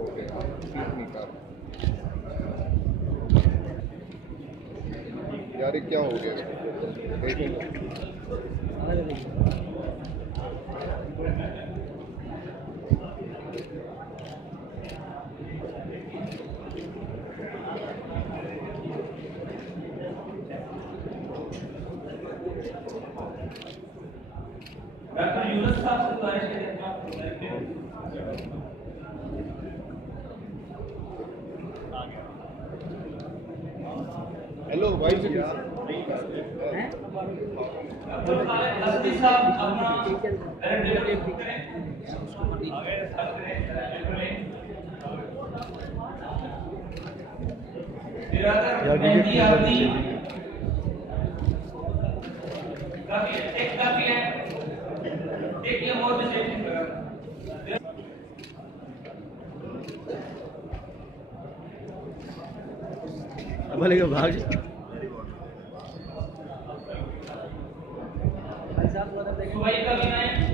हो गया, ठीक नहीं कर यार, ये क्या हो गया हेलो भाई जी भाग भाई कभी नहीं